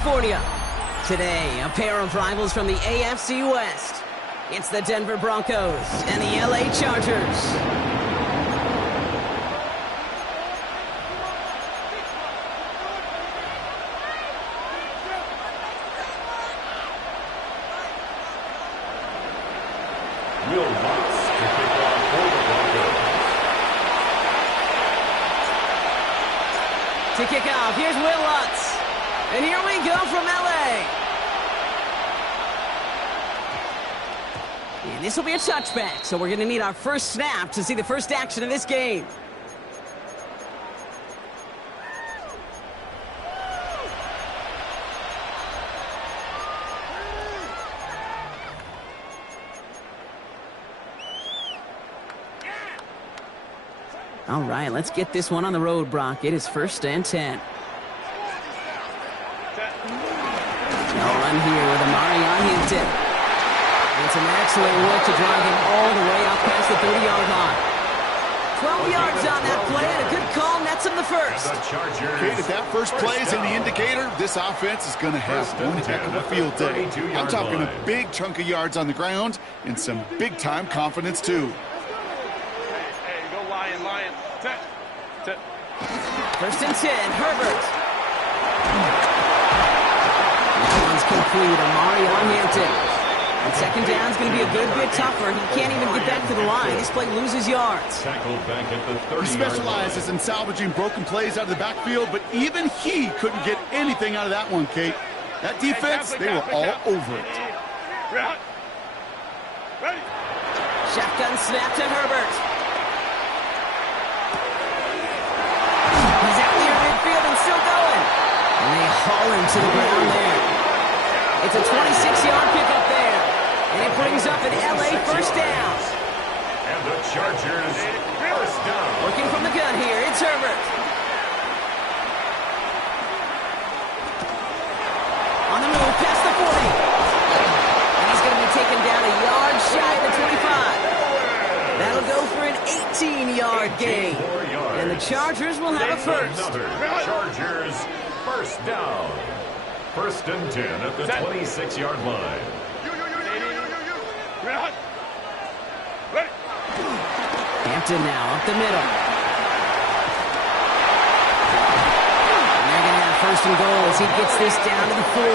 California. Today, a pair of rivals from the AFC West. It's the Denver Broncos and the LA Chargers. Will Lutz to kick off for the Broncos. To kick off, here's Will Lutz. And here we go from LA. And this will be a touchback, so we're going to need our first snap to see the first action of this game. All right, let's get this one on the road, Brock. It is 1st and 10. They'll run here with Hampton. It's an excellent look to drive him all the way up past the 30-yard line. 12 yards on that play, and a good call nets him the first. Okay, if that first play is any indicator, this offense is going to have one heck of a field day. I'm talking a big chunk of yards on the ground and some big-time confidence, too. Hey, go Lion. 1st and 10, Herbert. That one's complete, Hampton. And 2nd down is going to be a good bit tougher. He can't even get back to the line. This play loses yards. Tackled back at the 30-yard line. He specializes in salvaging broken plays out of the backfield, but even he couldn't get anything out of that one, Kate. That defense, they were all over it. Ready. Shotgun snap to Herbert. He's out near midfield and still going. And they haul him to the ground there. It's a 26-yard pickup there. And it brings up an LA first down. And the Chargers first down. Working from the gun here, it's Herbert. On the move, past the 40. And he's going to be taken down a yard shy of the 25. That'll go for an 18-yard gain. And the Chargers will have a first. Chargers first down. 1st and 10 at the 26-yard line. Ready. Hampton now up the middle. And they're going to have 1st and goal as he gets this down to the 4.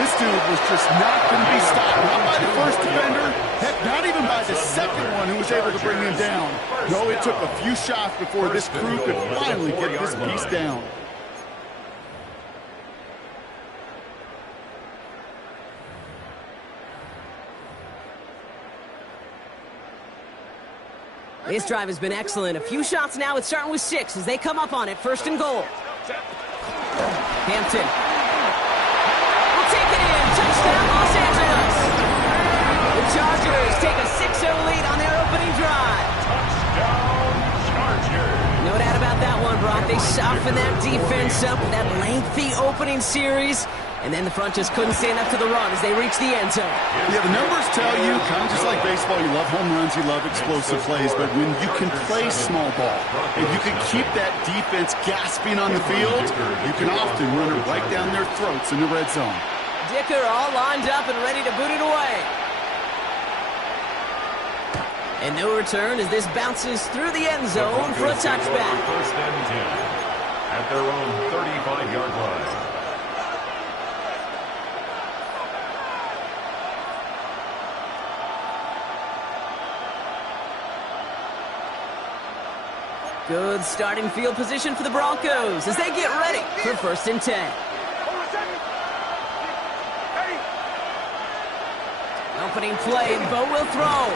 This dude was just not going to be stopped. Not by the first defender. Heck, not even by the second one who was able to bring him down. No, it took a few shots before this crew could finally get this piece down. This drive has been excellent. A few shots now. It's starting with 6 as they come up on it. 1st and goal. Hampton. Will take it in. Touchdown, Los Angeles. The Chargers take a 6-0 lead on their opening drive. Touchdown, Chargers. No doubt about that one, Brock. They softened that defense up with that lengthy opening series. And then the front just couldn't stand up to the run as they reached the end zone. Yeah, the numbers tell you, kind of just like baseball, you love home runs, you love explosive plays, but when you can play small ball, and you can keep that defense gasping on the field, you can often run it right down their throats in the red zone. Dicker all lined up and ready to boot it away. And no return as this bounces through the end zone for a touchback. 1st and 10 at their own 35-yard line. Good starting field position for the Broncos as they get ready for 1st and 10. Opening play, and Bo will throw.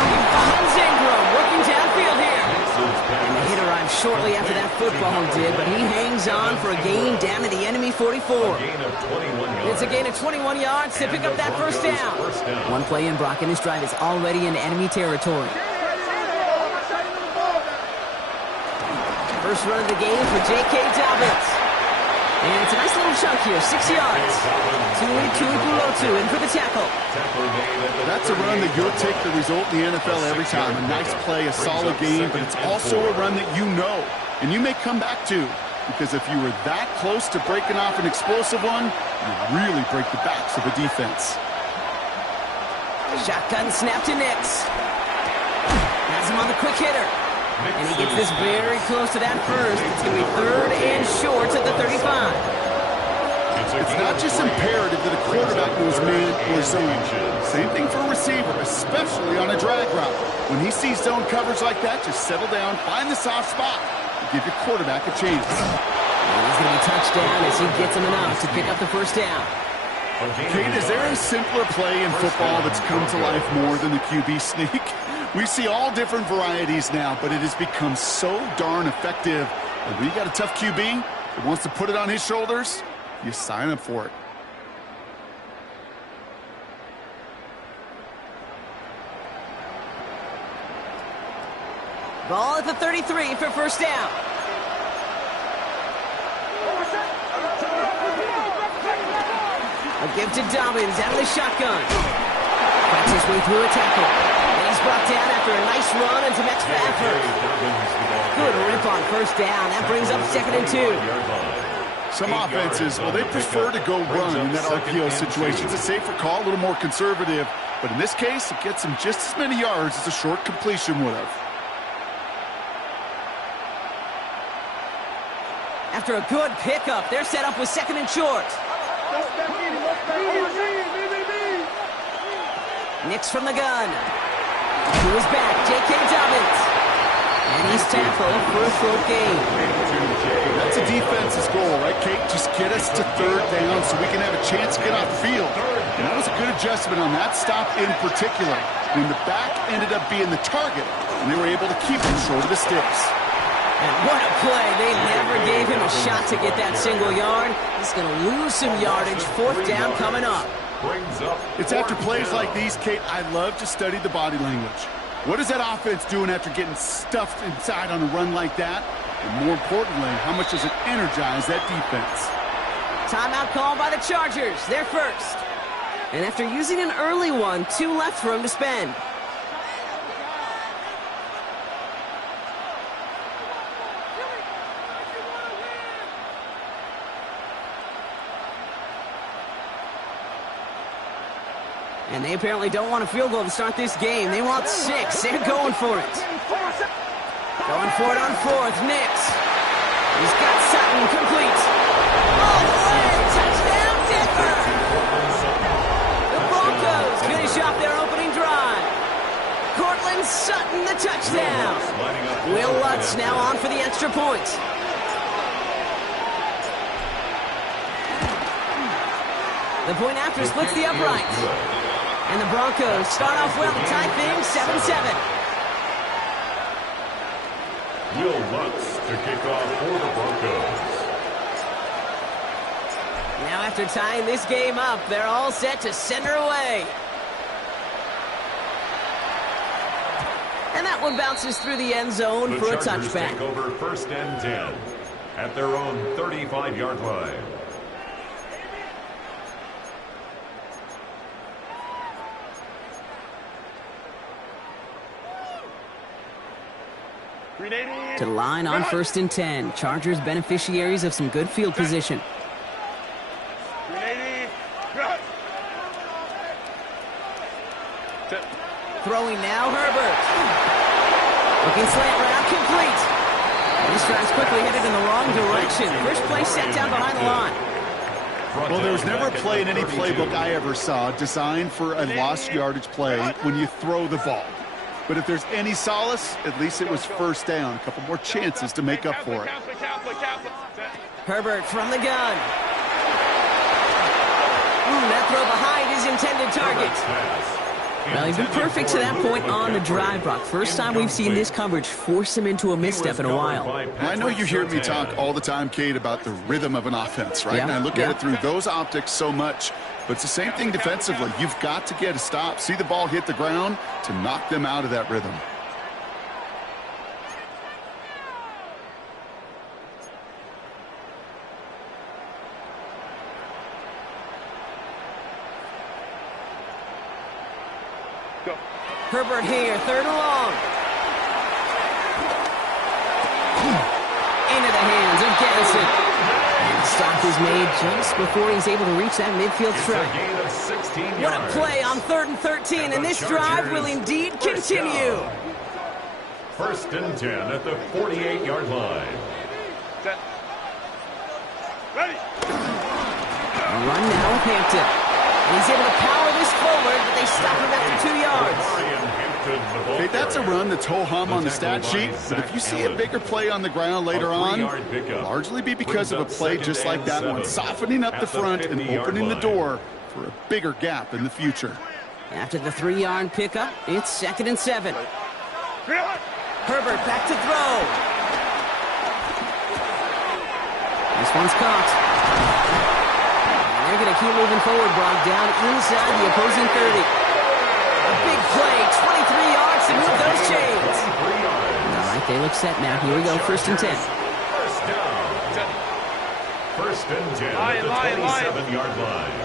He finds Ingram working downfield here. And the hit arrived shortly after that football did, but he hangs on for a gain down to the enemy 44. It's a gain of 21 yards to pick up that first down. One play in, Brock, and this drive is already into enemy territory. First run of the game for J.K. Dobbins. And it's a nice little chunk here, 6 yards. Tuipulotu in for the tackle. That's a run that you'll take the result in the NFL every time. A nice play, a solid game, but it's also a run that you know, and you may come back to. because if you were that close to breaking off an explosive one, you really break the backs of the defense. Shotgun snap to Nix. Has him on the quick hitter. And he gets this very close to that first. It's going to be 3rd and short at the 35. It's not just imperative that a quarterback knows man or zone. Same thing for a receiver, especially on a drag route. When he sees zone coverage like that, just settle down, find the soft spot, and give your quarterback a chance. And he's going to be touchdown as he gets him enough to pick up the first down. Kate, is there a simpler play in football that's come to life more than the QB sneak? We see all different varieties now, but it has become so darn effective. And when you got a tough QB that wants to put it on his shoulders, you sign up for it. Ball at the 33 for first down. A give to Dobbins out of the shotgun. Cracks his way through a tackle. And he's brought down after a nice run and some extra effort. Good rip on first down. That brings up 2nd and 2. Some offenses, well, they prefer to go run in that RPO situation. It's a safer call, a little more conservative. But in this case, it gets him just as many yards as a short completion would have. After a good pickup, they're set up with 2nd and short. Nix from the gun. To his back, J.K. Dobbins. And he's tackled for a short gain. That's a defense's goal, right, Kate? Just get us to 3rd down so we can have a chance to get off the field. And that was a good adjustment on that stop in particular, when the back ended up being the target, and they were able to keep him short of the sticks. And what a play. They never gave him a shot to get that single yard. He's going to lose some yardage. 4th down coming up. It's after plays like these, Kate, I love to study the body language. What is that offense doing after getting stuffed inside on a run like that? And more importantly, how much does it energize that defense? Timeout called by the Chargers. They're first. And after using an early one, 2 left for him to spend. And they apparently don't want a field goal to start this game. They want 6. They're going for it. Going for it on 4th. Nix. He's got Sutton complete. All the way. Touchdown, Denver. The Broncos finish off their opening drive. Cortland Sutton, the touchdown. Will Lutz now on for the extra point. The point after splits the upright. And the Broncos start off well to tie things 7-7. Will Lutz to kick off for the Broncos. Now after tying this game up, they're all set to send her away. And that one bounces through the end zone for a touchback. Take over 1st and 10 at their own 35-yard line. To the line on 1st and 10. Chargers beneficiaries of some good field position. Throwing now, Herbert. Looking slant route, complete. This drive's quickly headed in the wrong direction. First play set down behind the line. Well, there was never a play in any playbook I ever saw designed for a lost yardage play when you throw the ball. But if there's any solace, at least it was 1st down. A couple more chances to make up for it. Herbert from the gun. That throw behind his intended target. Well, he's been perfect to that point on the drive, Brock. First time we've seen this coverage force him into a misstep in a while. I know you hear me talk all the time, Kate, about the rhythm of an offense, right? Yeah, and I look at it through those optics so much. But it's the same thing defensively. You've got to get a stop, see the ball hit the ground to knock them out of that rhythm. Go. Herbert here, 3rd and long. Into the hands of Getty. Wilson. And the stop is made just before he's able to reach that midfield strike. What a play on 3rd and 13, and this drive will indeed continue. 1st and 10 at the 48-yard line. Set. Ready. A run now with Hampton. And he's able to power this forward, but they stop him after 2 yards. Okay, that's a run that's ho-hum on the stat sheet, but if you see a bigger play on the ground later on, largely be because of a play just like that one, softening up the front and opening the door for a bigger gap in the future. After the 3-yard pickup, it's 2nd and 7. Herbert back to throw. This one's caught. And they're going to keep moving forward, Brock, down inside the opposing 30. A big play, 23 yards to move those chains. All right, they look set now. Here we go, 1st and 10. 1st down. 1st and 10 at the 27-yard line.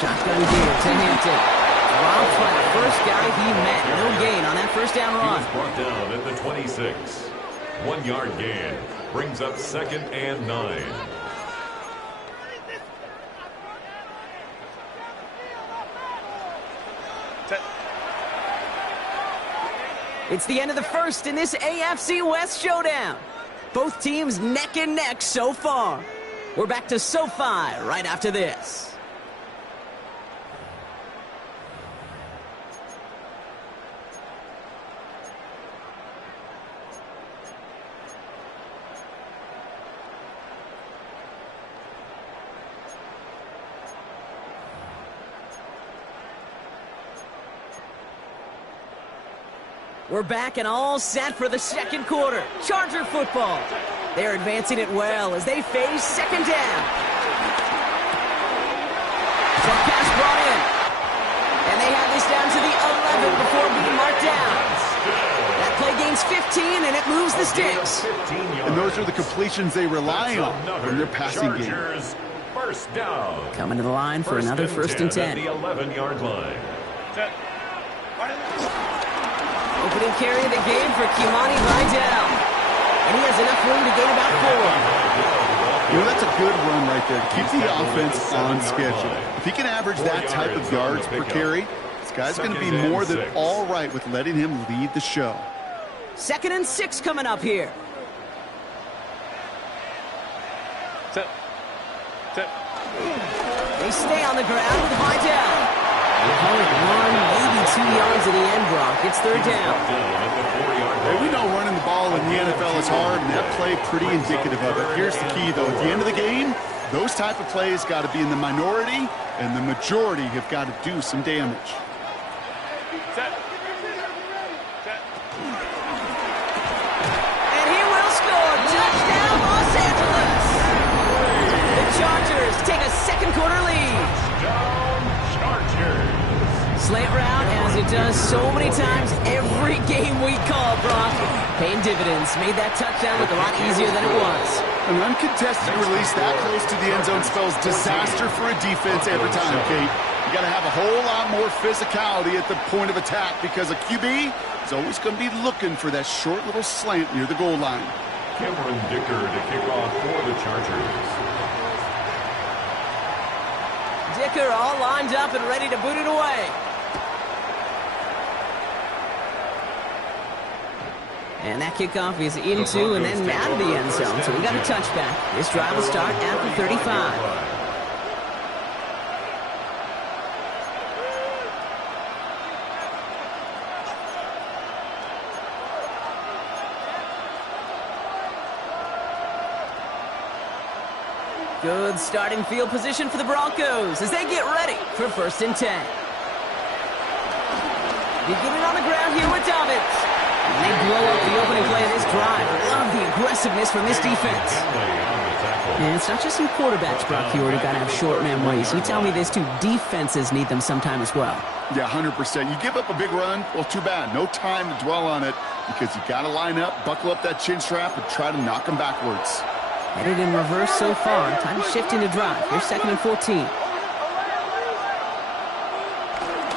Shotgun gear to Hampton. Rob flat, first guy he met. No gain on that 1st down run. He was brought down at the 26. 1-yard gain brings up 2nd and 9. It's the end of the 1st in this AFC West showdown. Both teams neck and neck so far. We're back to SoFi right after this. We're back and all set for the 2nd quarter. Charger football. They're advancing it well as they face 2nd down. That pass brought in. And they have this down to the 11 before being marked down. That play gains 15 and it moves the sticks. And those are the completions they rely on in their passing game. 1st down. Coming to the line for another 1st and 10. At the 11-yard line. Set. Opening carry of the game for Kimani Vidal. And he has enough room to gain about 4. You know, that's a good run right there to keep the offense on schedule. If he can average that type of yards per carry, this guy's going to be more than all right with letting him lead the show. 2nd and 6 coming up here. Set. Set. They stay on the ground with Vidal. They call it 1, maybe 2 yards at the end, Brock. It's 3rd down. Hey, we know running the ball in the NFL is hard, and that play pretty indicative of it. Here's the key, though. At the end of the game, those type of plays got to be in the minority, and the majority have got to do some damage. Set. Set. And he will score. Touchdown, Los Angeles. The Chargers take a 2nd quarter lead. Slant route, as it does so many times every game we call, Brock. Paying dividends. Made that touchdown look a lot easier than it was. An uncontested release that close to the end zone spells disaster for a defense every time, Kate. You got to have a whole lot more physicality at the point of attack because a QB is always going to be looking for that short little slant near the goal line. Cameron Dicker to kick off for the Chargers. Dicker all lined up and ready to boot it away. And that kickoff is into and then out of the end zone. So we got a touchback. This drive will start at the 35. Good starting field position for the Broncos as they get ready for 1st and 10. Beginning on the ground here with Dobbins. And they blow up the opening play of this drive. Love the aggressiveness from this defense. And it's not just some quarterbacks, Brock Huard, who got to have short man ways. You tell me this too, defenses need them sometime as well. Yeah, 100%. You give up a big run, well, too bad. No time to dwell on it because you got to line up, buckle up that chin strap, and try to knock them backwards. Headed in reverse so far. Time to shift into drive. Here's 2nd and 14.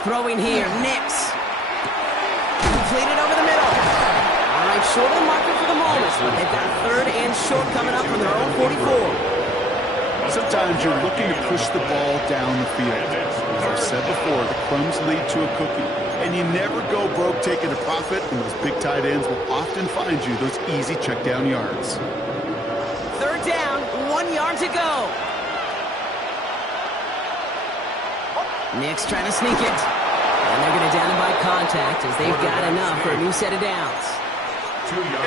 Throwing here, Nix. Completed over the middle. All right, short of the marker for the moment, but they've got third and short coming up from their own 44. Sometimes you're looking to push the ball down the field. As I've said before, the crumbs lead to a cookie. And you never go broke taking a profit, and those big tight ends will often find you those easy check down yards. Third down, 1 yard to go. Nick's trying to sneak it. And they're going to down him by contact as they've got enough for a new set of downs.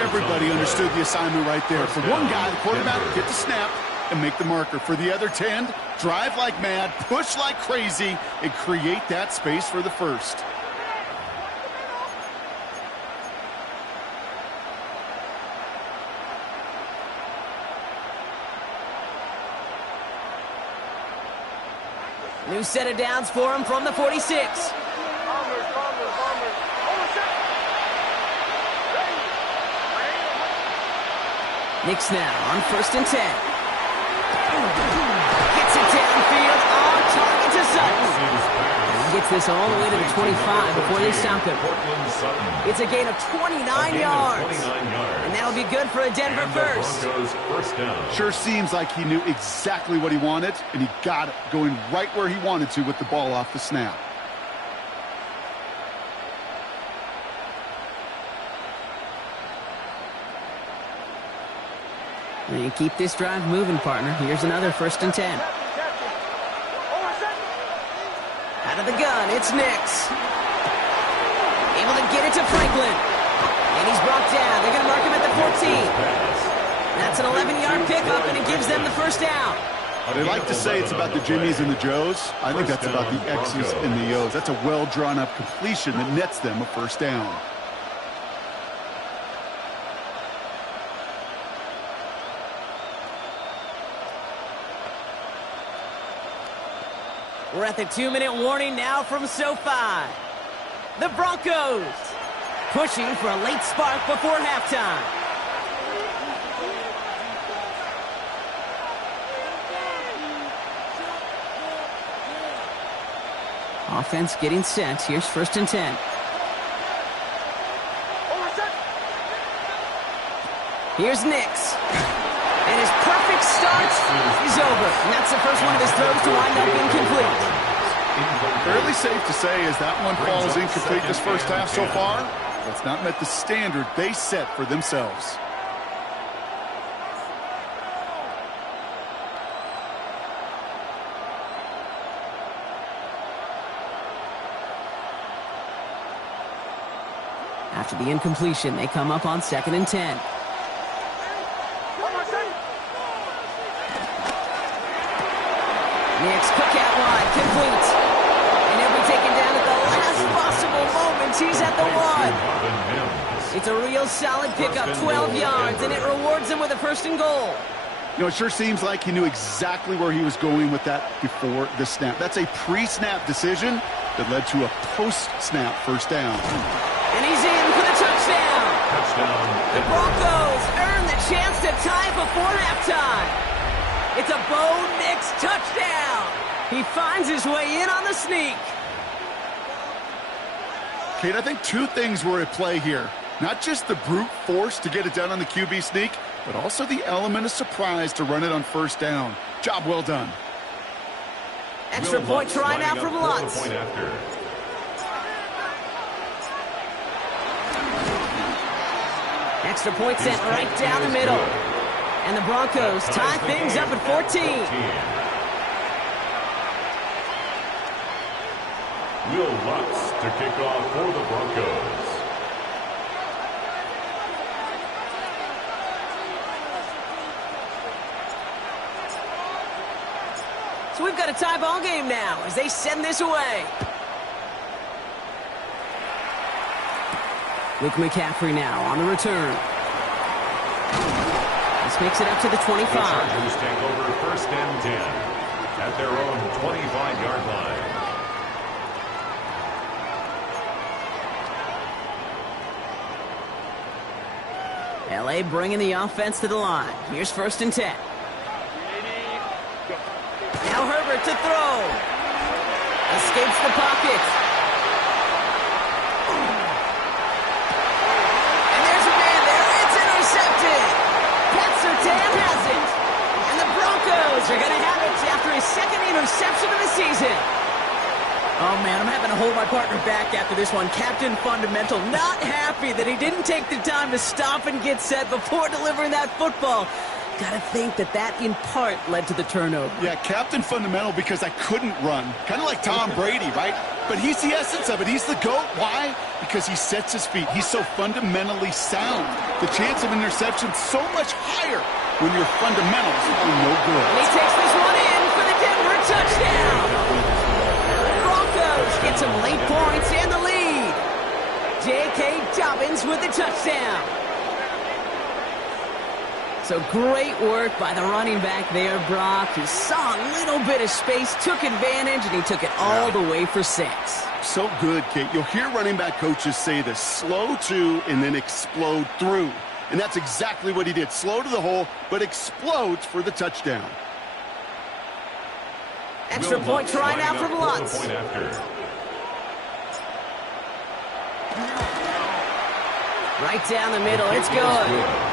Everybody understood the assignment right there. For one guy, the quarterback, get the snap and make the marker. For the other 10, drive like mad, push like crazy, and create that space for the first. New set of downs for him from the 46. Nick's now on 1st and 10. Gets it downfield, on target to Sutton. He gets this all the way to the 25 before they stop him. It's a gain of 29 yards. And that'll be good for a Denver first. Sure seems like he knew exactly what he wanted, and he got it, going right where he wanted to with the ball off the snap. And you keep this drive moving, partner. Here's another 1st and 10. Out of the gun, it's Nix. Able to get it to Franklin. And he's brought down. They're going to mark him at the 14. That's an 11-yard pickup, and it gives them the first down. They like to say it's about the Jimmies and the Joes. I think that's about the X's and the O's. That's a well-drawn-up completion that nets them a first down. We're at the 2-minute warning now from SoFi. The Broncos pushing for a late spark before halftime. Offense getting set. Here's 1st and 10. Here's Nix. And his perfect start is over. And that's the first one of his throws to wind up incomplete. Fairly safe to say as that one falls incomplete this first half so far, that's not met the standard they set for themselves. After the incompletion, they come up on 2nd and 10. Nix, cook out wide, complete. And he'll be taken down at the last possible moment. He's at the 1. It's a real solid pickup, 12 yards, and it rewards him with a 1st and goal. You know, it sure seems like he knew exactly where he was going with that before the snap. That's a pre-snap decision that led to a post-snap first down. And he's in for the touchdown. The Broncos earn the chance to tie before halftime. It's a Bo Nix touchdown. He finds his way in on the sneak. Kate, I think two things were at play here. Not just the brute force to get it done on the QB sneak, but also the element of surprise to run it on first down. Job well done. Extra point try now from Lutz. Extra point sent right down the middle. And the Broncos tie things up at 14. Will Lutz to kick off for the Broncos. So we've got a tie ball game now as they send this away. Luke McCaffrey now on the return. This makes it up to the 25. The Chargers take over 1st and 10 at their own 25-yard line. LA bringing the offense to the line. Here's 1st and 10. Now Herbert to throw. Escapes the pocket. And there's a man there Broncos are going to have it after his second interception of the season. Oh, man, I'm having to hold my partner back after this one. Captain Fundamental not happy that he didn't take the time to stop and get set before delivering that football. Got to think that that, in part, led to the turnover. Yeah, Captain Fundamental because I couldn't run. Kind of like Tom Brady, right? But he's the essence of it. He's the GOAT. Why? Because he sets his feet. He's so fundamentally sound. The chance of interception so much higher when your fundamentals are no good. And he takes this one in for the Denver touchdown. Broncos get some late points and the lead. J.K. Dobbins with the touchdown. So great work by the running back there, Brock. He saw a little bit of space, took advantage, and he took it all the way for 6. So good, Kate. You'll hear running back coaches say this: slow to and then explode through. And that's exactly what he did. Slow to the hole, but explodes for the touchdown. Extra point try now from Lutz. Right down the middle. It's good.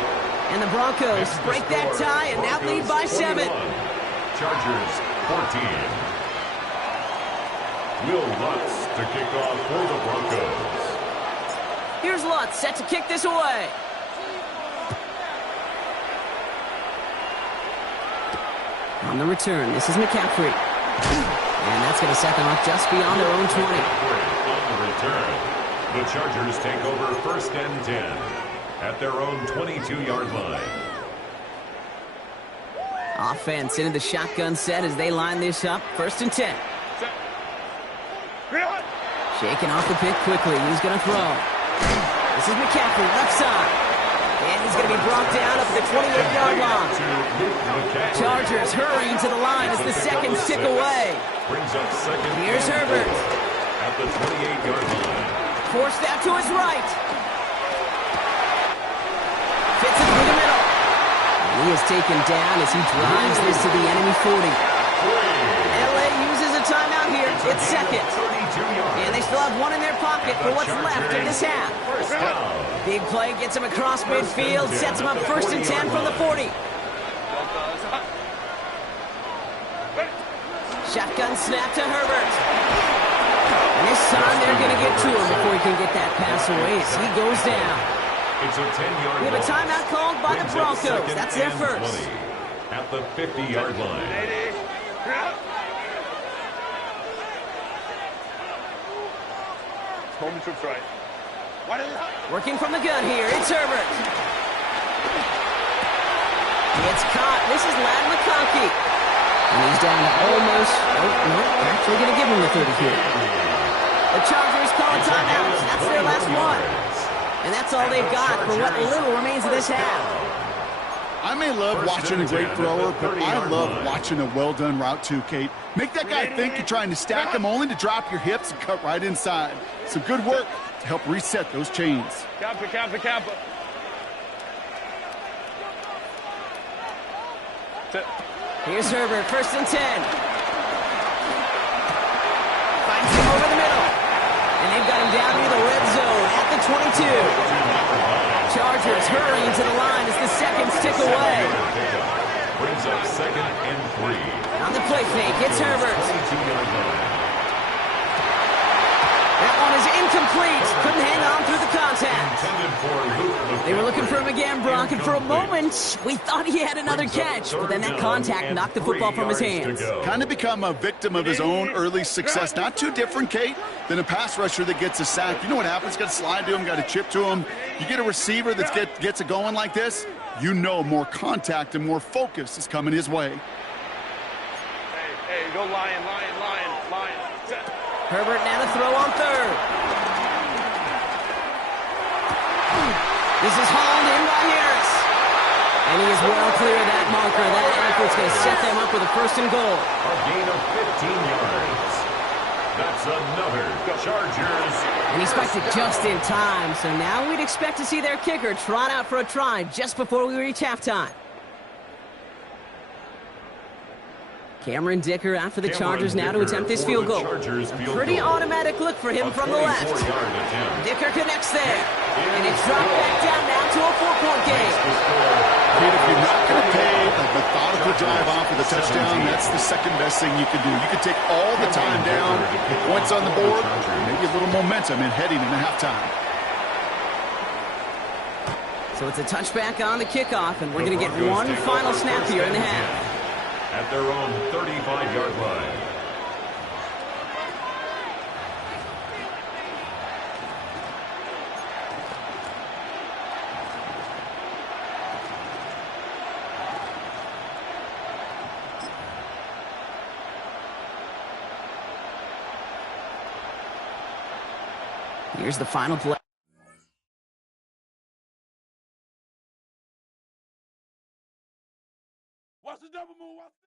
And the Broncos break that tie and now lead by 7. Chargers 14. Will Lutz to kick off for the Broncos. Here's Lutz set to kick this away. On the return, this is McCaffrey. And that's going to set them up just beyond their own 20. On the return, the Chargers take over 1st and 10. At their own 22-yard line. Offense into the shotgun set as they line this up. 1st and 10. Shaking off the pick quickly. He's going to throw. This is McCaffrey, left side. And he's going to be brought down up at the 28-yard line. Chargers hurrying to the line as the seconds tick away. Brings up 2nd. Here's Herbert. At the 28-yard line. Forced out to his right. Fits it through the middle. And he is taken down as he drives this to the enemy 40. LA uses a timeout here. It's 2nd. And they still have one in their pocket for what's left of this half. Big play gets him across midfield, sets him up 1st and 10 from the 40. Shotgun snap to Herbert. And this time they're going to get to him before he can get that pass away as he goes down. It's a 10-yard We have a timeout called by the Broncos. That's their first. 20 at the 50-yard line. Home to try. Working from the gun here. It's Herbert. It's caught. This is Ladd McConkey. And he's down to almost... Oh, no. Actually going to give him the 30 here. The Chargers call a timeout. That's their last one. And that's all they've got for what little remains of this half. I may love watching a great thrower, but I love watching a well-done route too, Kate. Make that guy think you're trying to stack him only to drop your hips and cut right inside. Some good work to help reset those chains. Kappa. Here's Herbert, 1st and 10. Finds him over the middle. And they've got him down near the red zone at the 22. Chargers hurrying to the line as the seconds tick away. Brings up 2nd and 3. On the play fake, it's Herbert. That one is incomplete. Couldn't hang on through the contact. They were looking for him again, Brock, and for a moment, we thought he had another catch, but then that contact knocked the football from his hands. Kind of become a victim of his own early success. Not too different, Kate, than a pass rusher that gets a sack. You know what happens? Got to slide to him, got to chip to him. You get a receiver that gets it going like this, you know more contact and more focus is coming his way. Hey, go Lion. Herbert now to throw on 3rd. This is hauled in by Harris. And he is well clear of that marker. That effort's going to set them up with a 1st and goal. A gain of 15 yards. That's another Chargers. And he spiked it just in time. So now we'd expect to see their kicker trot out for a try just before we reach halftime. Cameron Dicker out for the Chargers now to attempt this field goal. Pretty automatic look for him from the left. Dicker connects there. And it's dropped back down now to a 4-point game. If you're not going to pay a methodical job drive on for the touchdown, that's the second best thing you can do. You can take all the time down, points on the board, maybe a little momentum in heading into halftime. So it's a touchback on the kickoff, and we're going to get one final snap here in the half. At their own 35-yard line. Here's the final play. Watch the double move. Watch the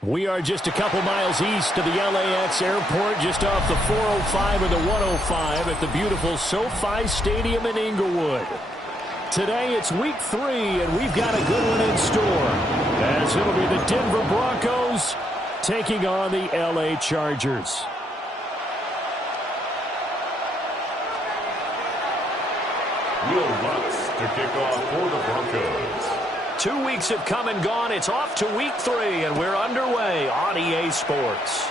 We are just a couple miles east of the LAX airport, just off the 405 or the 105 at the beautiful SoFi Stadium in Inglewood. Today it's week 3, and we've got a good one in store, as it'll be the Denver Broncos taking on the LA Chargers. Will Lutz to kick off for the Broncos. 2 weeks have come and gone. It's off to week 3, and we're underway on EA Sports.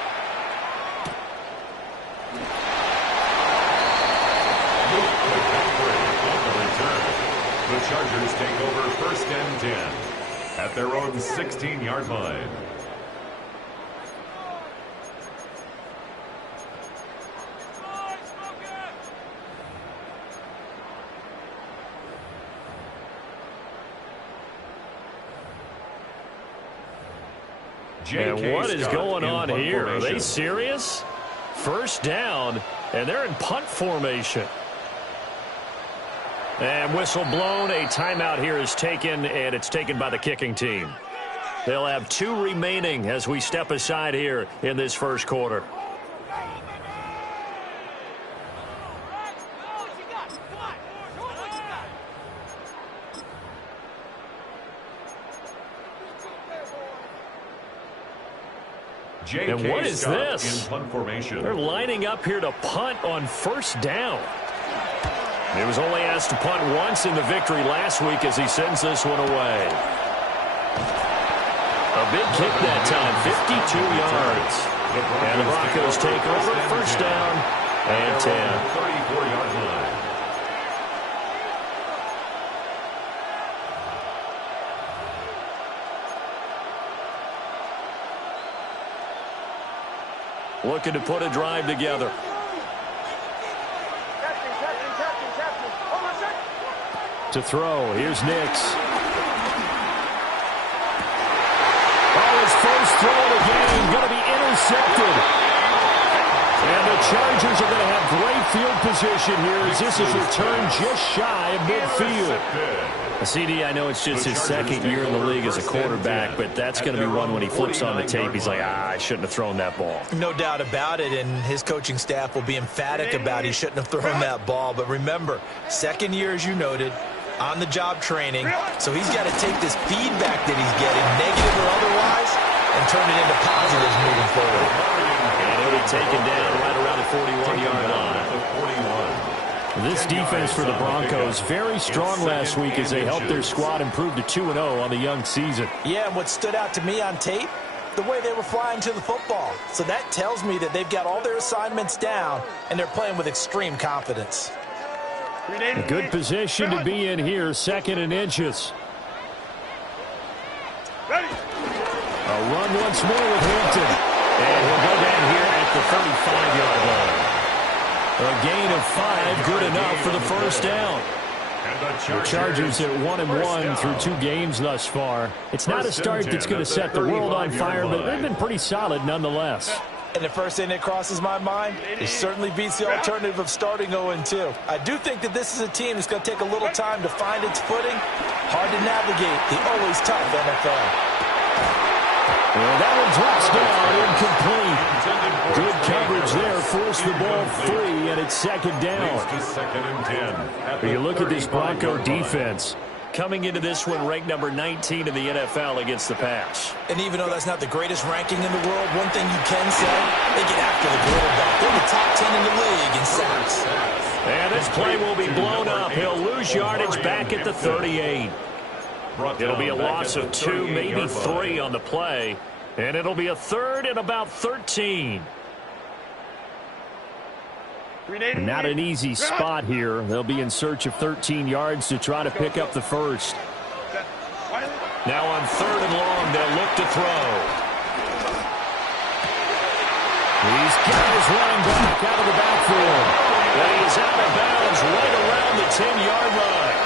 The Chargers take over first and 10 at their own 16-yard line. And what is going on here? Are they serious? First down, and they're in punt formation. And whistle blown. A timeout here is taken, and it's taken by the kicking team. They'll have 2 remaining as we step aside here in this first quarter. And what is this? They're lining up here to punt on first down. He was only asked to punt once in the victory last week as he sends this one away. A big kick that time, 52 yards. And the Broncos take over, first down and 10. 34-yard line. Looking to put a drive together. To throw, here's Nix. Oh, his first throw of the game, going to be intercepted. And the Chargers are going to have great field position here as this is returned just shy of midfield. CD, I know it's just his second year in the league as a quarterback, but that's going to be one when he flips on the tape. He's like, I shouldn't have thrown that ball. No doubt about it, and his coaching staff will be emphatic about he shouldn't have thrown that ball. But remember, second year, as you noted, on-the-job training, so he's got to take this feedback that he's getting, negative or otherwise, and turn it into positives moving forward. And he'll be taken down right around the 41-yard line. This defense for the Broncos, very strong last week as they helped their squad improve to 2-0 on the young season. Yeah, and what stood out to me on tape, the way they were flying to the football. So that tells me that they've got all their assignments down, and they're playing with extreme confidence. A good position to be in here, 2nd and inches. A run once more with Hampton. And he'll go down here at the 35-yard line. A gain of 5, good enough for the first down. The Chargers at 1-1 through 2 games thus far. It's not a start that's going to set the world on fire, but they've been pretty solid nonetheless. And the first thing that crosses my mind, it certainly beats the alternative of starting 0-2. I do think that this is a team that's going to take a little time to find its footing. Hard to navigate the always tough NFL. Well, that one drops down, incomplete. Good coverage there, forced the ball free, and it's second down. You look at this Bronco defense. Coming into this one, ranked number 19 in the NFL against the pass. And even though that's not the greatest ranking in the world, one thing you can say, they get after the quarterback. They're the top 10 in the league in sacks. And this play will be blown up. He'll lose yardage back at the 38. It'll be a loss of 2, maybe 3 on the play. And it'll be a 3rd and about 13. Not an easy spot here. They'll be in search of 13 yards to try to pick up the first. Now on 3rd and long, they'll look to throw. He's got his running back out of the backfield. And he's out of bounds right around the 10-yard line.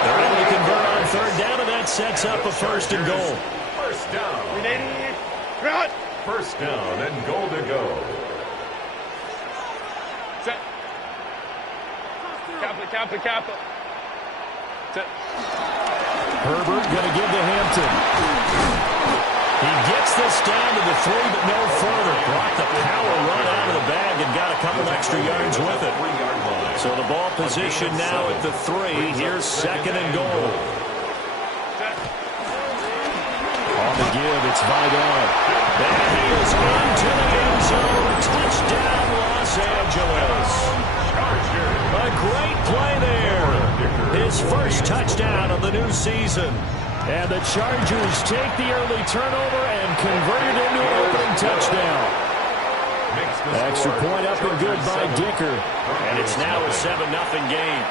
They're able to convert on 3rd down, and that's sets up a 1st and goal. First down. First down and goal to go. Set. Kappa. Set. Herbert going to give to Hampton. He gets this down to the 3, but no further. Brought the power run out of the bag and got a couple extra yards with it. So the ball position now at the 3. Here's 2nd and goal. On the give, it's Vidal. And he is into the end zone. Touchdown, Los Angeles. A great play there. His first touchdown of the new season. And the Chargers take the early turnover and convert it into an opening touchdown. Extra point up and good by Dicker. And it's now a 7-0 game.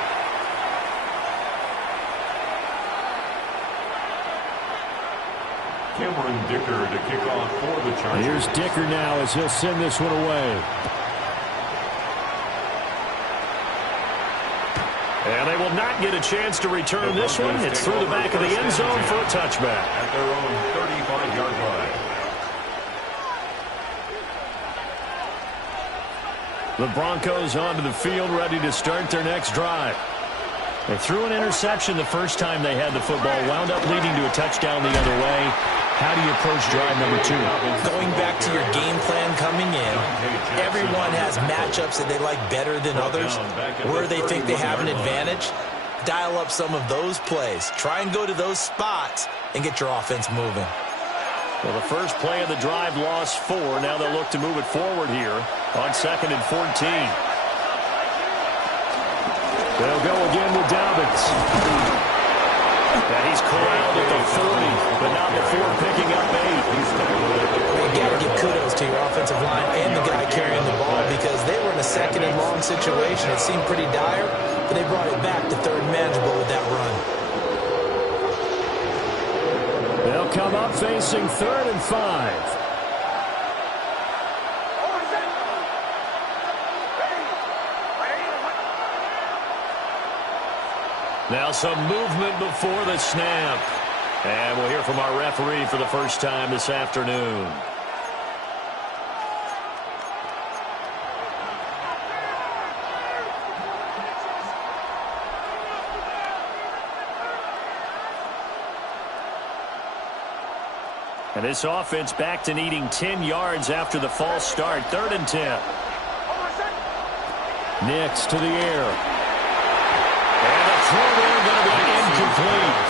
Cameron Dicker to kick off for the Chargers. Here's Dicker now as he'll send this one away. And they will not get a chance to return this one. It's through the back of the end zone for a touchback. At their own 35-yard line. The Broncos onto the field, ready to start their next drive. They threw an interception the first time they had the football, wound up leading to a touchdown the other way. How do you approach drive number 2? Going back to your game plan coming in, everyone has matchups that they like better than others. Where they think they have an advantage, dial up some of those plays. Try and go to those spots and get your offense moving. Well, the first play of the drive lost 4. Now they'll look to move it forward here on 2nd and 14. They'll go again with Dobbins. And he's corralled at the 40, but not before picking up 8. You got to give kudos to your offensive line and the guy carrying the ball because they were in a 2nd and long situation. It seemed pretty dire, but they brought it back to 3rd and manageable with that run. They'll come up facing 3rd and 5. Now some movement before the snap. And we'll hear from our referee for the first time this afternoon. And this offense back to needing 10 yards after the false start. 3rd and 10. Nix to the air. And the throw there going to be incomplete.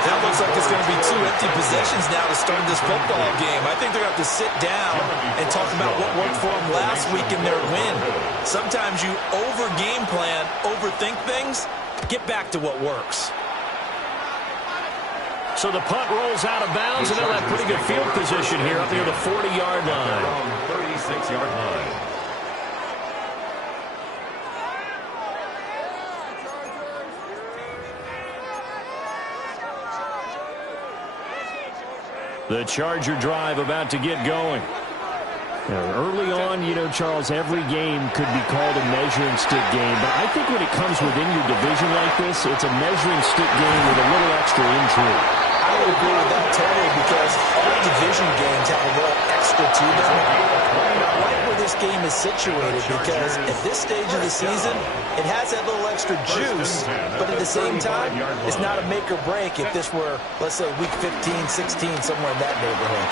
That looks like it's going to be 2 empty possessions now to start this football game. I think they're going to have to sit down and talk about what worked for them last week in their win. Sometimes you over-game plan, overthink things, get back to what works. So the punt rolls out of bounds, and they'll have pretty good field position here up near the 40-yard line. 36-yard line. The Charger drive about to get going. Now, early on, you know, Charles, every game could be called a measuring stick game. But I think when it comes within your division like this, it's a measuring stick game with a little extra intrigue. I would agree with that totally because all division games have a little extra to them. I like where this game is situated because at this stage of the season, it has that little extra juice, but at the same time, it's not a make or break if this were, let's say, week 15, 16, somewhere in that neighborhood.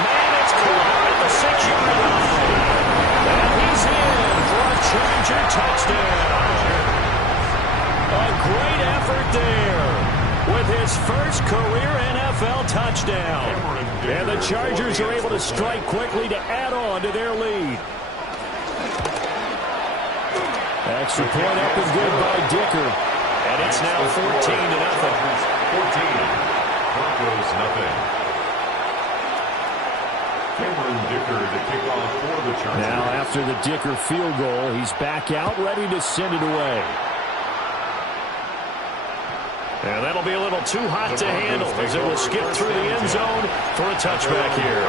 Man, it's caught at the 6-yard line. And he's in for a Charger touchdown. A great effort there with his first career NFL touchdown. And the Chargers are able to strike quickly to add on to their lead. Extra point up and good by Dicker. And it's now 14-0. 14. Broncos nothing. Cameron Dicker to kick off for the Chargers. Now after the Dicker field goal, he's back out ready to send it away. And that'll be a little too hot to handle as it will skip through the end zone for a touchback here.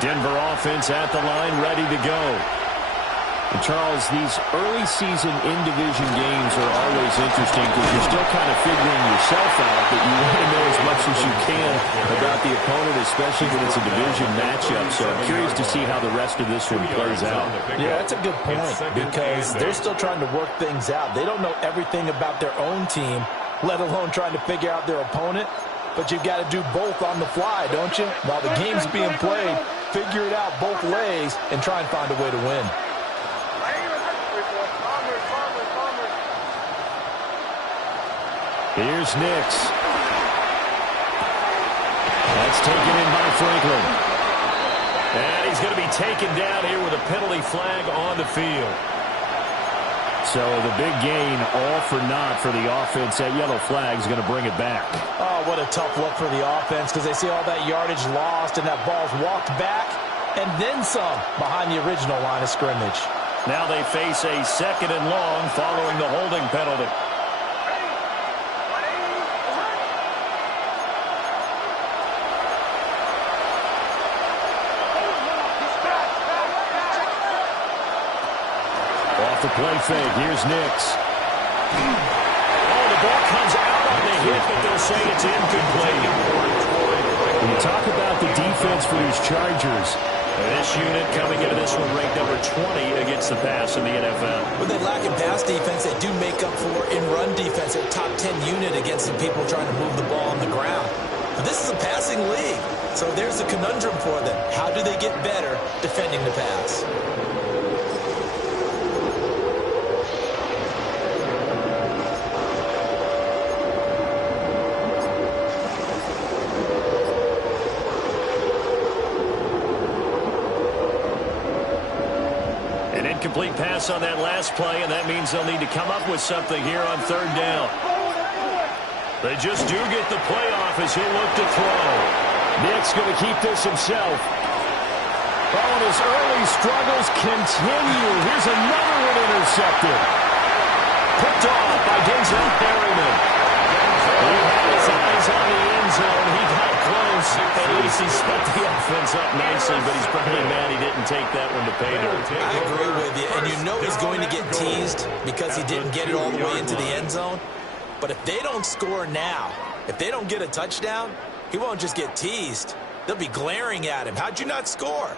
Denver offense at the line, ready to go. And Charles, these early season in-division games are always interesting because you're still kind of figuring yourself out, but you want to know as much as you can about the opponent, especially when it's a division matchup. So I'm curious to see how the rest of this one plays out. Yeah, that's a good point because they're still trying to work things out. They don't know everything about their own team, let alone trying to figure out their opponent. But you've got to do both on the fly, don't you? While the game's being played, figure it out both ways and try and find a way to win. Here's Nix. That's taken in by Franklin. And he's going to be taken down here with a penalty flag on the field. So the big gain, all for naught for the offense. That yellow flag is going to bring it back. Oh, what a tough look for the offense because they see all that yardage lost and that ball's walked back and then some behind the original line of scrimmage. Now they face a 2nd and long following the holding penalty. The play fake. Here's Nix. Oh, the ball comes out on the hit, but they'll say it's incomplete. When you talk about the defense for these Chargers, this unit coming into this one ranked number 20 against the pass in the NFL. When they lack in pass defense, they do make up for in run defense. They're top 10 unit against some people trying to move the ball on the ground. But this is a passing league, so there's a conundrum for them. How do they get better defending the pass? Complete pass on that last play, and that means they'll need to come up with something here on 3rd down. They just do get the play off as he'll look to throw. Nick's going to keep this himself. Oh, and his early struggles continue. Here's another one intercepted. Picked off by Denzel Perryman. He had his eyes on the end zone. He got close. At least he sped the offense up nicely, but he's probably mad he didn't take that one to pay dirt. I agree with you, and you know he's going to get teased because he didn't get it all the way into the end zone. But if they don't score now, if they don't get a touchdown, he won't just get teased. They'll be glaring at him. How'd you not score?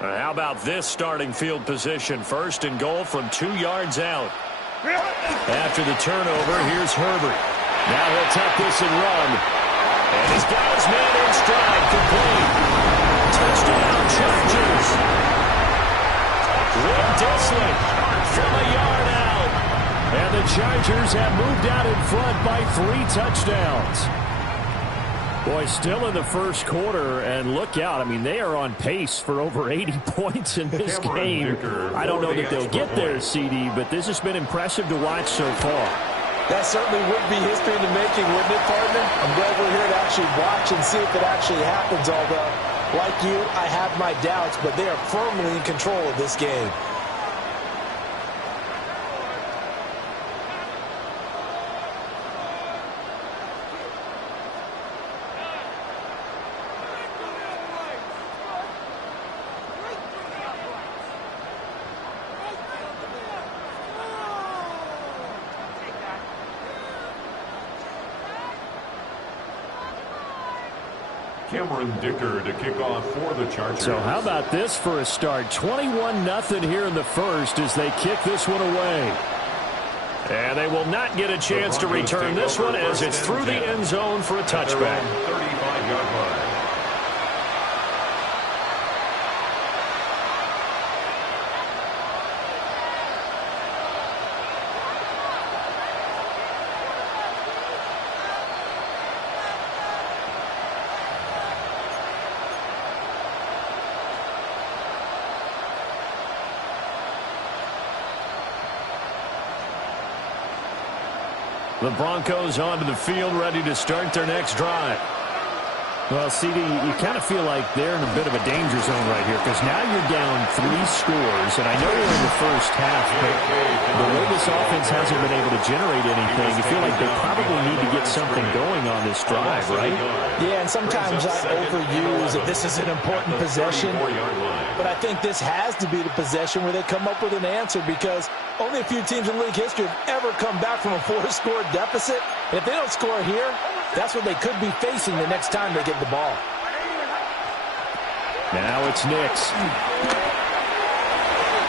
How about this starting field position? 1st and goal from 2 yards out. After the turnover, here's Herbert. Now he'll tuck this and run. And he's got his man in stride, complete. Touchdown, Chargers. Will Dissly from a yard out. And the Chargers have moved out in front by 3 touchdowns. Boy, still in the first quarter, and look out. I mean, they are on pace for over 80 points in this game. I don't know that they'll get there, CD, but this has been impressive to watch so far. That certainly would be history in the making, wouldn't it, partner? I'm glad we're here to actually watch and see if it actually happens, although, like you, I have my doubts, but they are firmly in control of this game. Dicker to kick off for the Chargers. So how about this for a start? 21-0 here in the first as they kick this one away. And they will not get a chance to return this one as it's through the end zone for a touchback. 35-yard line. The Broncos onto the field, ready to start their next drive. Well, CD, you kind of feel like they're in a bit of a danger zone right here because now you're down 3 scores, and I know you're in the first half, but the way this offense hasn't been able to generate anything, you feel like they probably need to get something going on this drive, right? Yeah, and sometimes I overuse that this is an important possession, but I think this has to be the possession where they come up with an answer because only a few teams in league history have ever come back from a 4-score deficit. And if they don't score here, that's what they could be facing the next time they get the ball. Now it's Nix.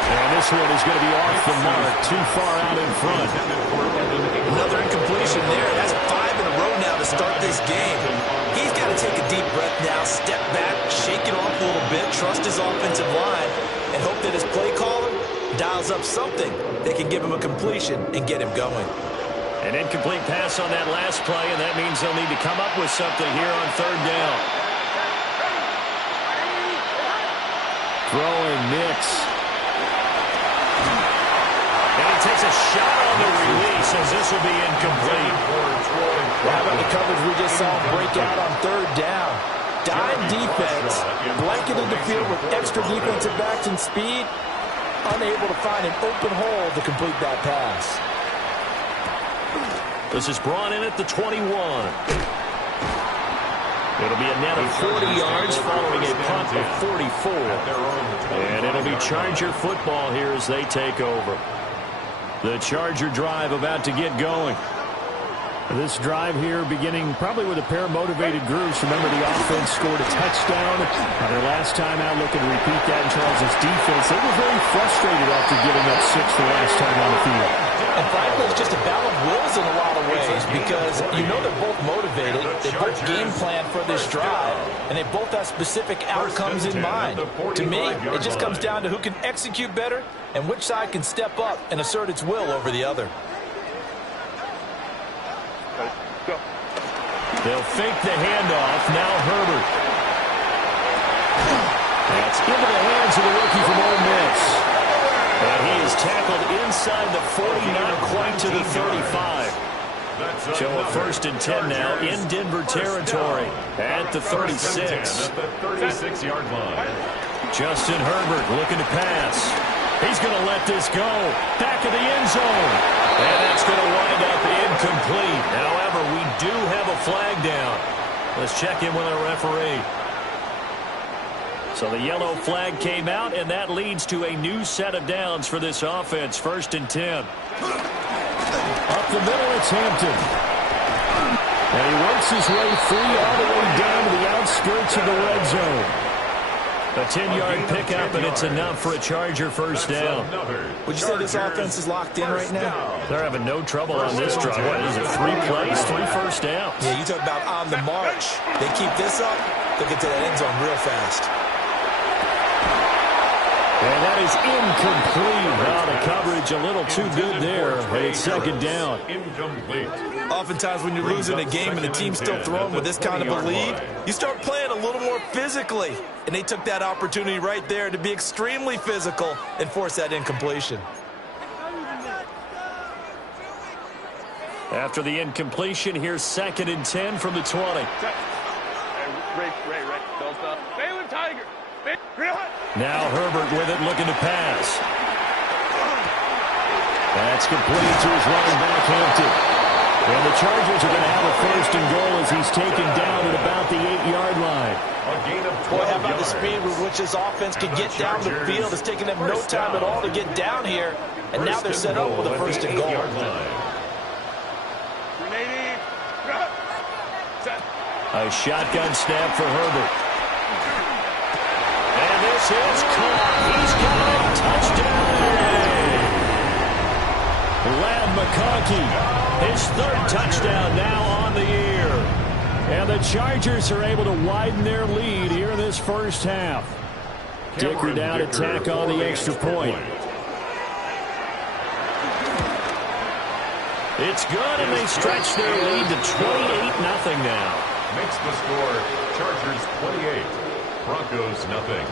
And this one is going to be off the mark, too far out in front. Another incompletion there. That's 5 in a row now to start this game. He's got to take a deep breath now, step back, shake it off a little bit, trust his offensive line, and hope that his play caller dials up something that can give him a completion and get him going. An incomplete pass on that last play, and that means they'll need to come up with something here on 3rd down. Throwing Nix. And he takes a shot on the release as this will be incomplete. How about the coverage we just saw break out on 3rd down? Dime defense, blanketed the field with extra defensive backs and speed, unable to find an open hole to complete that pass. This is brought in at the 21. It'll be a net of 40 yards following a punt of 44. And it'll be Charger football here as they take over. The Charger drive about to get going. This drive here beginning probably with a pair of motivated groups. Remember, the offense scored a touchdown. Their last time out, looking to repeat that in Charles' defense. They were very frustrated after giving up 6 the last time on the field. And frankly, it's just a battle of wills in a lot of ways because you know they're both motivated. They both game plan for this drive, and they both have specific outcomes in mind. To me, it just comes down to who can execute better and which side can step up and assert its will over the other. They'll fake the handoff. Now Herbert. That's into the hands of the rookie from Ole Miss. And he is tackled inside the 40, not quite to the 35. So a 1st and 10 now in Denver territory at the 36. At the 36-yard line. Justin Herbert looking to pass. He's going to let this go. Back of the end zone. And that's going to wind up incomplete. However, we do have a flag down. Let's check in with our referee. So the yellow flag came out, and that leads to a new set of downs for this offense. 1st and 10. Up the middle, it's Hampton. And he works his way free all the way down to the outskirts of the red zone. A 10-yard pickup, and it's enough for a Charger 1st down. Would you say this offense is locked in right now? They're having no trouble on this drive. What is it, 3 plays, 3 first downs? Yeah, you talk about on the march. They keep this up, they'll get to that end zone real fast. And that is incomplete. Well, the coverage a little too good there. And it's 2nd down. Incomplete. Oftentimes when you're losing a game and the team's still throwing with this kind of a lead, you start playing a little more physically. And they took that opportunity right there to be extremely physical and force that incompletion. After the incompletion, here's 2nd and 10 from the 20. Ray, don't stop. Baylor Tiger. Now Herbert with it, looking to pass. That's complete to his running back, Hampton. And the Chargers are going to have a 1st and goal as he's taken down at about the 8-yard line. Boy, how about the speed with which this offense can get down the field? It's taken them no time at all to get down here. And now they're set up with a 1st and goal. A shotgun snap for Herbert. And this is caught. He's got a touchdown. Ladd McConkey, his 3rd touchdown now on the year. And the Chargers are able to widen their lead here in this first half. Dicker down to tack on the extra point. It's good, and they stretch their lead to 28-0 now. Makes the score Chargers 28, Broncos 0.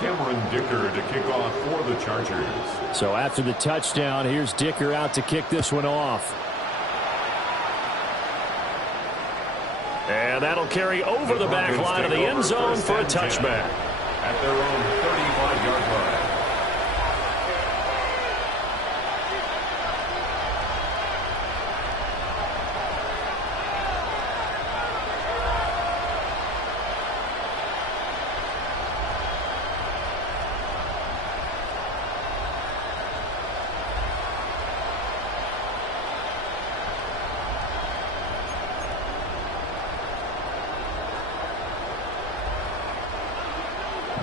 Cameron Dicker to kick off for the Chargers. So after the touchdown, here's Dicker out to kick this one off. And that'll carry over the back line of the end zone for a touchback. At their own 35-yard line.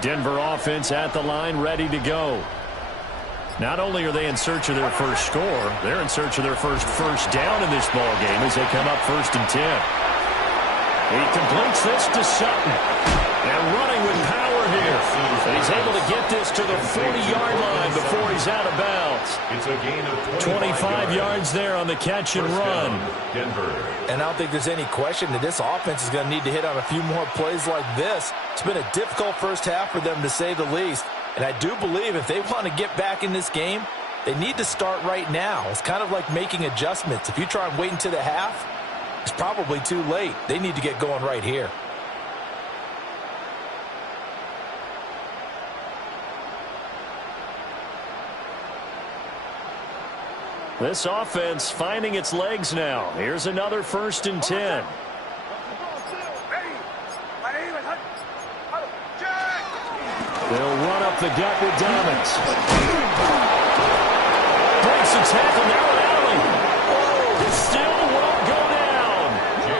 Denver offense at the line, ready to go. Not only are they in search of their first score, they're in search of their first down in this ball game as they come up 1st and 10. He completes this to Sutton. And running with power here. And he's able to get this to the 40-yard line before he's out of bounds. It's a gain of 25 yards there on the catch and run. Denver. And I don't think there's any question that this offense is going to need to hit on a few more plays like this. It's been a difficult first half for them, to say the least. And I do believe if they want to get back in this game, they need to start right now. It's kind of like making adjustments. If you try and wait until the half, it's probably too late. They need to get going right here. This offense finding its legs now. Here's another 1st and 10. They'll run up the gut with Dobbins. Breaks the tackle now at Allen. It still won't go down.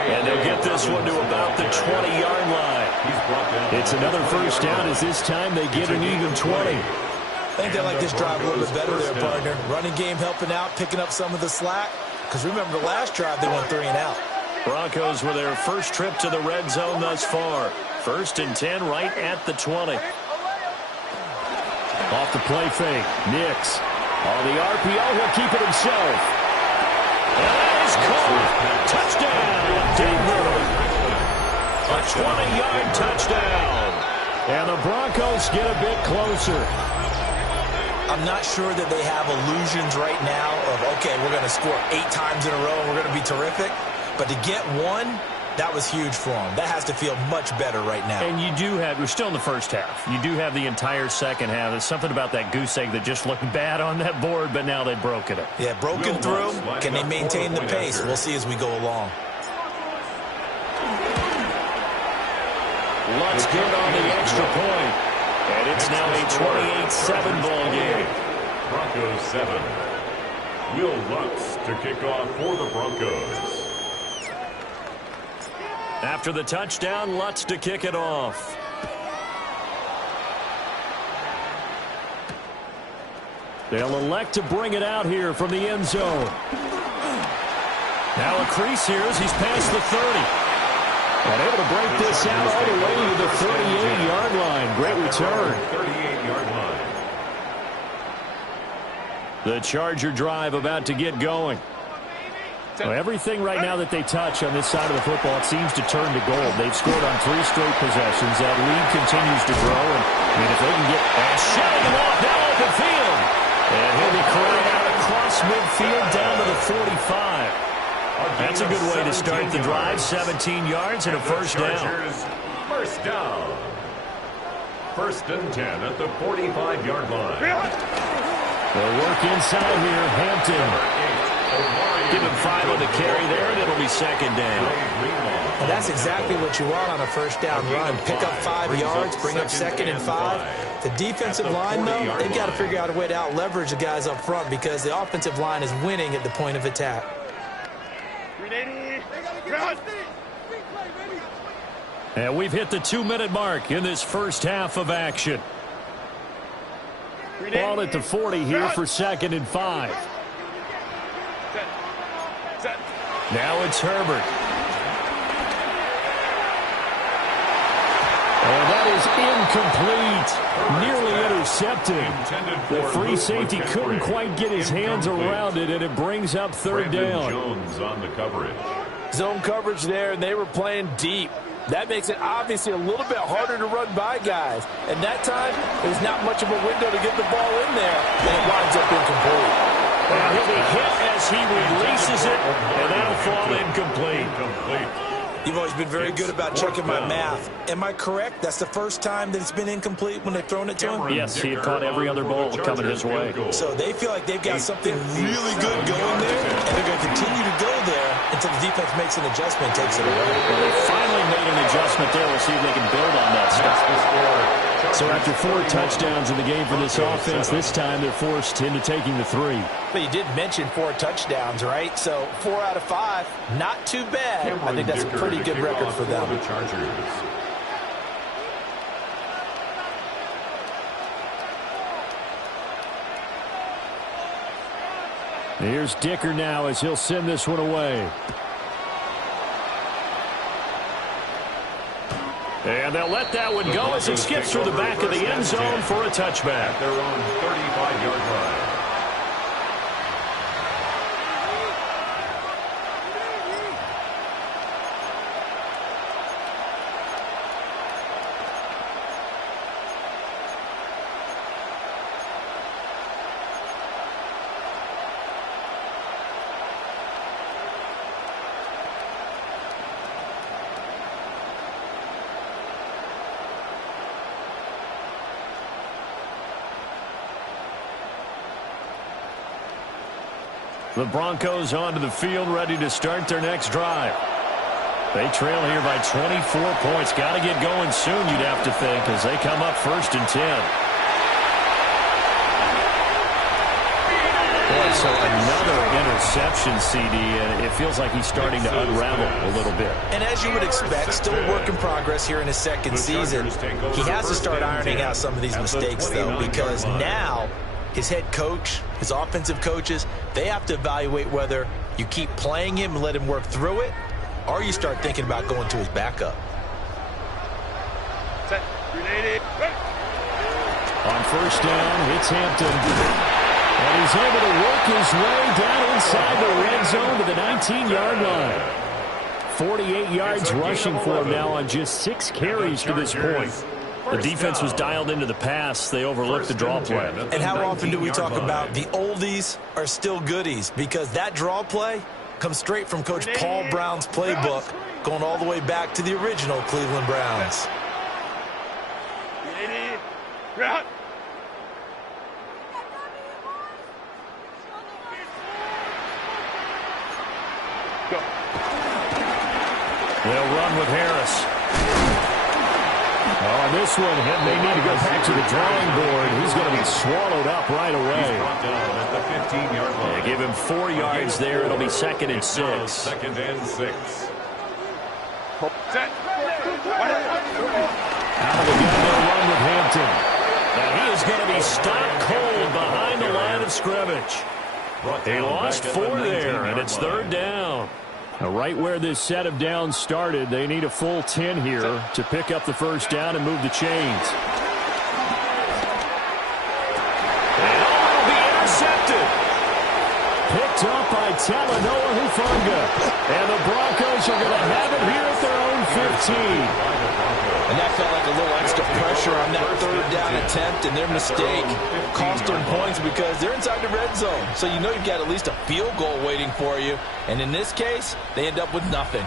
And they'll get this one to about the 20-yard line. It's another 1st down as this time they get an even 20. I think they like this drive a little bit better there, partner. Running game helping out, picking up some of the slack. Because remember, the last drive, they went 3 and out. Broncos with their first trip to the red zone thus far. 1st and 10 right at the 20. Off the play fake. Nix. On the RPO, he'll keep it himself. And that is caught. Touchdown, Denver. A 20-yard touchdown. And the Broncos get a bit closer. I'm not sure that they have illusions right now of, okay, we're going to score 8 times in a row and we're going to be terrific. But to get one, that was huge for them. That has to feel much better right now. And you do have, we're still in the first half. You do have the entire second half. There's something about that goose egg that just looked bad on that board, but now they've broken it. Yeah, broken through. Can they maintain the pace? We'll see as we go along. Lutz good on the extra point. And it's now a 28-7 ball game. Broncos 7. Will Lutz to kick off for the Broncos. After the touchdown, Lutz to kick it off. They'll elect to bring it out here from the end zone. Now a crease here as he's past the 30. And able to break this out all the way to the 38-yard line. Great return. 38-yard line. The Charger drive about to get going. Well, everything right now that they touch on this side of the football, it seems to turn to gold. They've scored on 3 straight possessions. That lead continues to grow. And if they can get shutting him off now open field. And he'll be carried out across midfield down to the 45. That's a good way to start the drive. 17 yards and a first down. First down. 1st and 10 at the 45-yard line. They'll work inside here. Hampton. Give him 5 on the carry there, and it'll be 2nd down. Well, that's exactly what you want on a first down run. Pick up 5 yards, bring up 2nd and 5. The defensive line, though, they've got to figure out a way to out-leverage the guys up front because the offensive line is winning at the point of attack. And we've hit the 2-minute mark in this first half of action. Ball at the 40 here for 2nd and 5. Now it's Herbert. And that is incomplete. Nearly intercepted. The free safety couldn't quite get his hands around it, and it brings up 3rd down. Jones on the coverage. Zone coverage there, and they were playing deep. That makes it obviously a little bit harder to run by guys. And that time, there's not much of a window to get the ball in there, and it winds up incomplete. And he'll be hit as he releases it, and that'll fall incomplete. You've always been very good about checking my math. Am I correct? That's the first time that it's been incomplete when they've thrown it to him? Yes, he had caught every other ball coming his way. So they feel like they've got something really good going there, and they're going to continue to go there until the defense makes an adjustment and takes it away. Well, they finally made an adjustment there. We'll see if they can build on that stuff. So after 4 touchdowns in the game for this offense, this time they're forced into taking the 3. But you did mention 4 touchdowns, right? So 4 out of 5, not too bad. I think that's a pretty good record for them. Here's Dicker now as he'll send this one away. And they'll let that one go as it skips through the back of the end zone for a touchback. At their own 35-yard line. The Broncos onto the field, ready to start their next drive. They trail here by 24 points. Got to get going soon, you'd have to think, as they come up 1st and 10. Boy, so another interception, CD, and it feels like he's starting to unravel a little bit. And as you would expect, still a work in progress here in his second season. He has to start ironing out some of these mistakes, though, because now his head coach, his offensive coaches, they have to evaluate whether you keep playing him and let him work through it, or you start thinking about going to his backup. On 1st down, it's Hampton. And he's able to work his way down inside the red zone to the 19-yard line. 48 yards rushing for him now on just 6 carries to this point. The defense was dialed into the pass. They overlooked the draw play. And how often do we talk about the oldies are still goodies? Because that draw play comes straight from Coach Paul Brown's playbook, going all the way back to the original Cleveland Browns. They'll run with Harris. On this one, they need to go back to the drawing board. He's going to be swallowed up right away. They give him 4 yards there. It'll be 2nd and 6. 2nd and 6. Out of the gun, they'll run with Hampton. And he is going to be stopped cold behind the line of scrimmage. They lost 4 there, and it's 3rd down. Right where this set of downs started, they need a full 10 here to pick up the 1st down and move the chains. And will be intercepted. Picked up by Talanoa Hufanga. And the Broncos are going to have it here at their own 15. And that felt like a little extra pressure on that 3rd down attempt, and their mistake cost them points because they're inside the red zone. So you know you've got at least a field goal waiting for you. And in this case, they end up with nothing.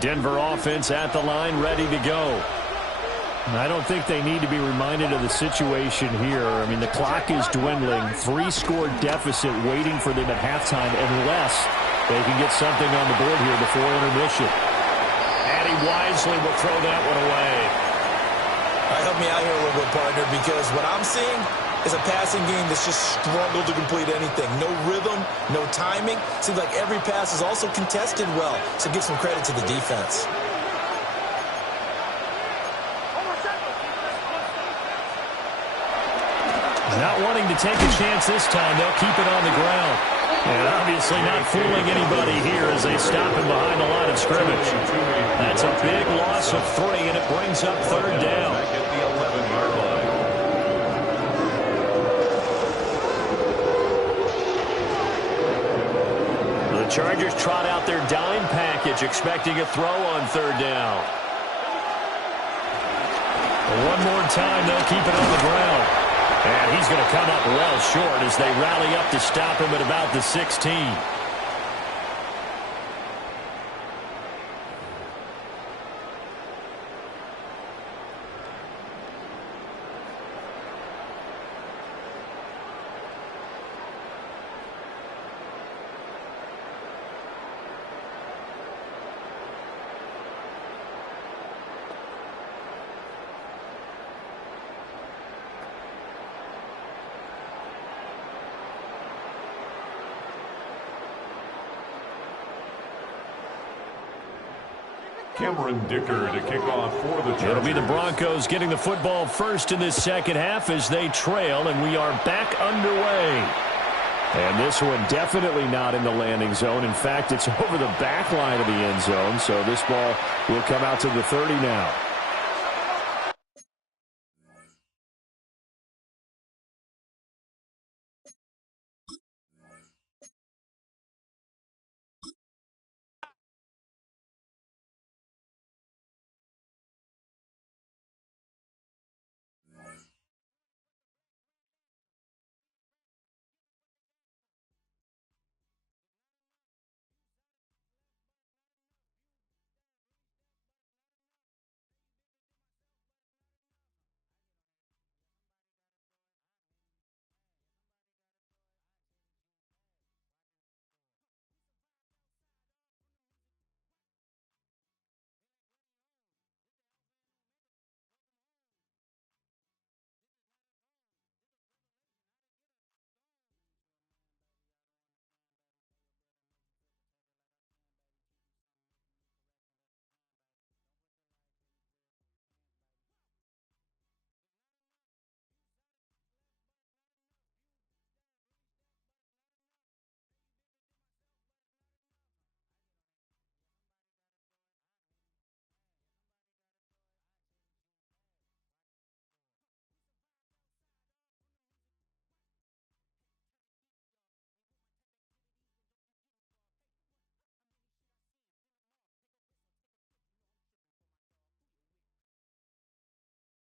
Denver offense at the line, ready to go. I don't think they need to be reminded of the situation here. I mean, the clock is dwindling. 3-score deficit waiting for them at halftime unless they can get something on the board here before intermission. And he wisely will throw that one away. All right, help me out here a little bit, partner, because what I'm seeing is a passing game that's just struggled to complete anything. No rhythm, no timing. Seems like every pass is also contested well. So give some credit to the defense. Not wanting to take a chance this time, they'll keep it on the ground. And obviously not fooling anybody here as they stop him behind the line of scrimmage. That's a big loss of 3, and it brings up 3rd down. the Chargers trot out their dime package, expecting a throw on third down. One more time, they'll keep it on the ground. And he's going to come up well short as they rally up to stop him at about the 16. Cameron Dicker to kick off for the Chargers. It'll be the Broncos getting the football first in this second half as they trail, and we are back underway. And this one definitely not in the landing zone. In fact, it's over the back line of the end zone, so this ball will come out to the 30 now.